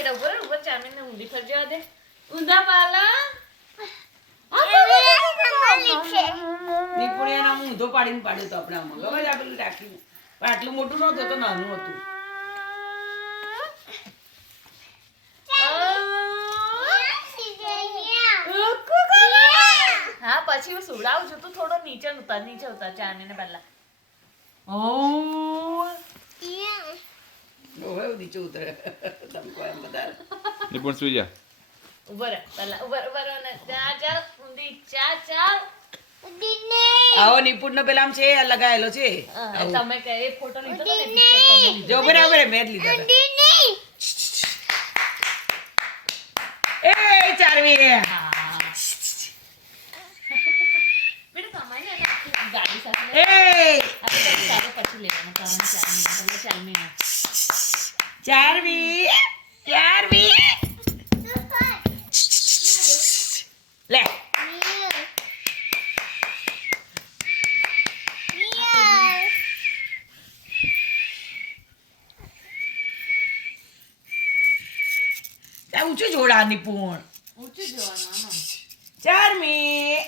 બેટા ઉપર ચામીને ઊંધી ફરજે દે ઊંધા પાલા નિપુણિયાના ઊંધો પાડીને પાડ્યો તો આપણે આમાં ખબર છે આ પેલું રાખ્યું પણ આટલું મોટું નહોતું તો નાનું હતું હા પછી હું સુવડાવું છું તું થોડો નીચે ઉતાર ચામીને પહેલા ઓહે નીચે ઉતરે તમકો એમ બધા નિપુણ સુઈ જા ઉભર પહેલા ઉભર ને ચાલ ઊંધી ચાલ આવો નિપુણનો પેલા આમ છે લગાયેલો છે તમે કે એ ફોટો લીધો તો ને પિક્ચર તમે લીધો જો બરાબર મેં જ લીધા હતા એ ચારવી બેટા તમારી અને આખી ગાડી સાથે એ આપણે તારે પછી લેવાનું કારણ ચાલમી ચારવી લે ઊંચું જોડા નિપુણ ઊંચું જોવાનું ચારમી